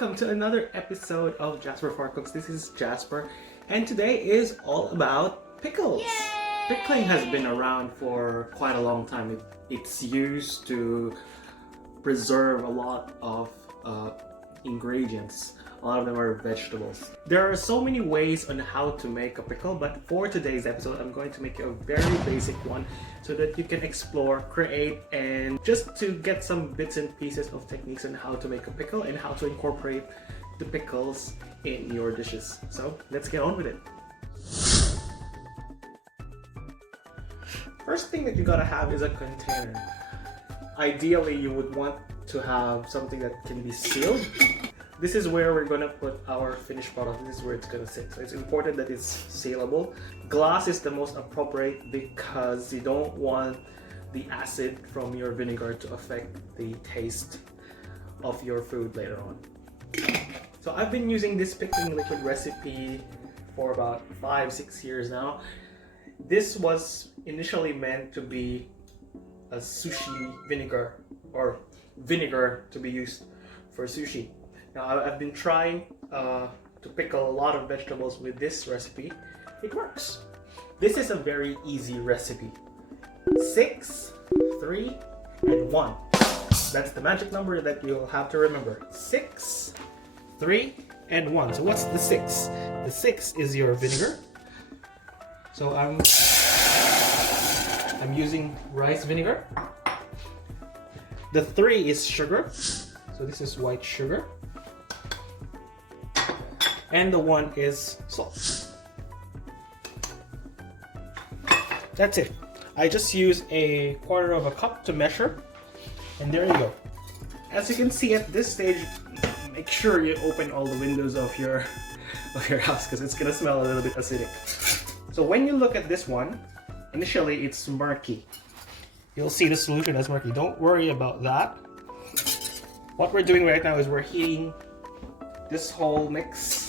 welcome to another episode of JasperFarCooks. This is Jasper, and today is all about pickles. Yay! Pickling has been around for quite a long time. It's used to preserve a lot of ingredients. A lot of them are vegetables. There are so many ways on how to make a pickle, but for today's episode, I'm going to make a very basic one so that you can explore, create, and just to get some bits and pieces of techniques on how to make a pickle and how to incorporate the pickles in your dishes. So let's get on with it. First thing that you gotta have is a container. Ideally, you would want to have something that can be sealed. This is where we're gonna put our finished product. This is where it's gonna sit. So it's important that it's sealable. Glass is the most appropriate because you don't want the acid from your vinegar to affect the taste of your food later on. So I've been using this pickling liquid recipe for about 5-6 years now. This was initially meant to be a sushi vinegar, or vinegar to be used for sushi. Now I've been trying to pickle a lot of vegetables with this recipe. It works. This is a very easy recipe. 6, 3, and 1. That's the magic number that you'll have to remember. 6, 3, and 1. So what's the 6? The 6 is your vinegar. So I'm using rice vinegar. The 3 is sugar. So this is white sugar. And the 1 is salt. That's it. I just use a 1/4 cup to measure, and there you go. As you can see at this stage, make sure you open all the windows of your house because it's gonna smell a little bit acidic. So when you look at this one, initially it's murky. You'll see the solution as murky. Don't worry about that. What we're doing right now is we're heating this whole mix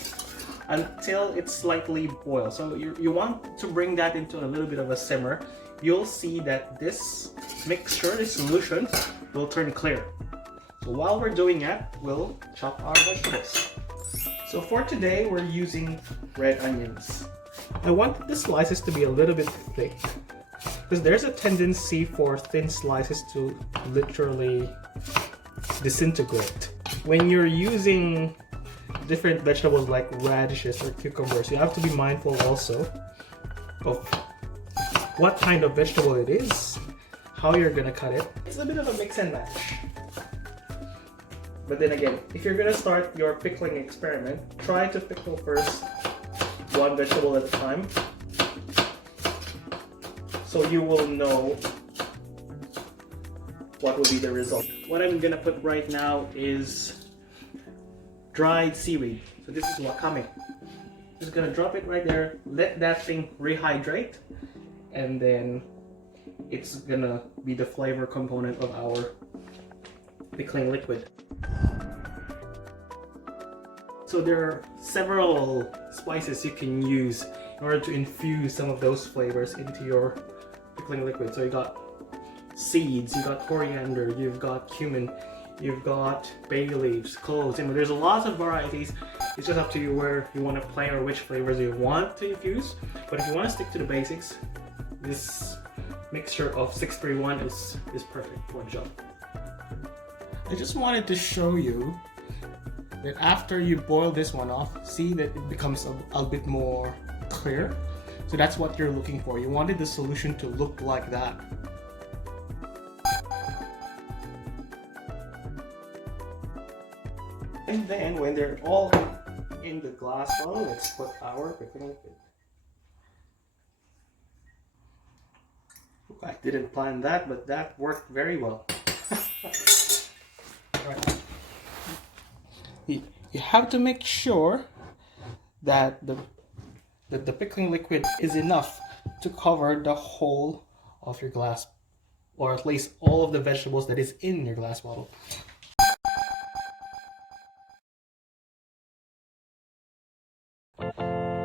until it's slightly boiled. So you want to bring that into a little bit of a simmer. You'll see that this mixture, this solution, will turn clear. So while we're doing that, we'll chop our vegetables. So for today, we're using red onions. I want the slices to be a little bit thick because there's a tendency for thin slices to literally disintegrate. When you're using different vegetables like radishes or cucumbers, you have to be mindful also of what kind of vegetable it is, how you're gonna cut it. It's a bit of a mix and match. But then again, if you're gonna start your pickling experiment, try to pickle first one vegetable at a time, so you will know what will be the result. What I'm gonna put right now is dried seaweed. So this is wakame. Just gonna drop it right there, let that thing rehydrate, and then it's gonna be the flavor component of our pickling liquid. So there are several spices you can use in order to infuse some of those flavors into your pickling liquid. So you got seeds, you got coriander, you've got cumin, you've got bay leaves, cloves, and there's lots of varieties. It's just up to you where you want to play or which flavors you want to infuse. But if you want to stick to the basics, this mixture of 631 is perfect for the job. I just wanted to show you that after you boil this one off, see that it becomes a bit more clear. So that's what you're looking for. You wanted the solution to look like that. And then when they're all in the glass bottle, let's put our pickling liquid. I didn't plan that, but that worked very well. Right. You have to make sure that the pickling liquid is enough to cover the whole of your glass, or at least all of the vegetables that is in your glass bottle.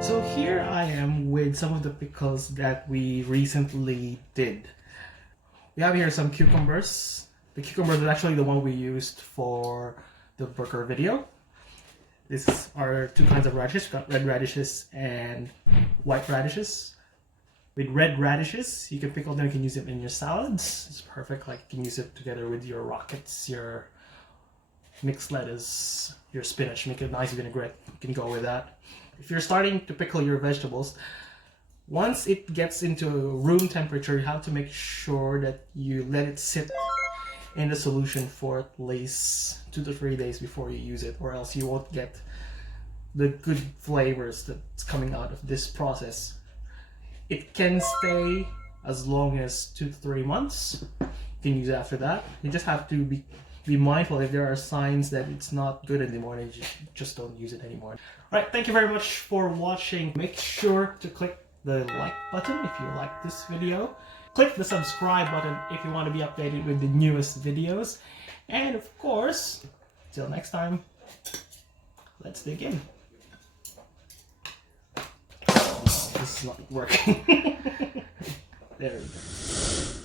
So here I am with some of the pickles that we recently did. We have here some cucumbers. The cucumbers is actually the one we used for the burger video. These are two kinds of radishes. We've got red radishes and white radishes. With red radishes, you can pickle them, you can use them in your salads. It's perfect, like you can use it together with your rockets, your mixed lettuce, your spinach, make a nice vinaigrette. You can go with that. If you're starting to pickle your vegetables, once it gets into room temperature, you have to make sure that you let it sit in the solution for at least 2 to 3 days before you use it, or else you won't get the good flavors that's coming out of this process. It can stay as long as 2 to 3 months. You can use it after that. You just have to be mindful if there are signs that it's not good anymore, and you just don't use it anymore. Alright, thank you very much for watching. Make sure to click the like button if you like this video. Click the subscribe button if you want to be updated with the newest videos. And of course, till next time, let's dig in. Oh, this is not working. There we go.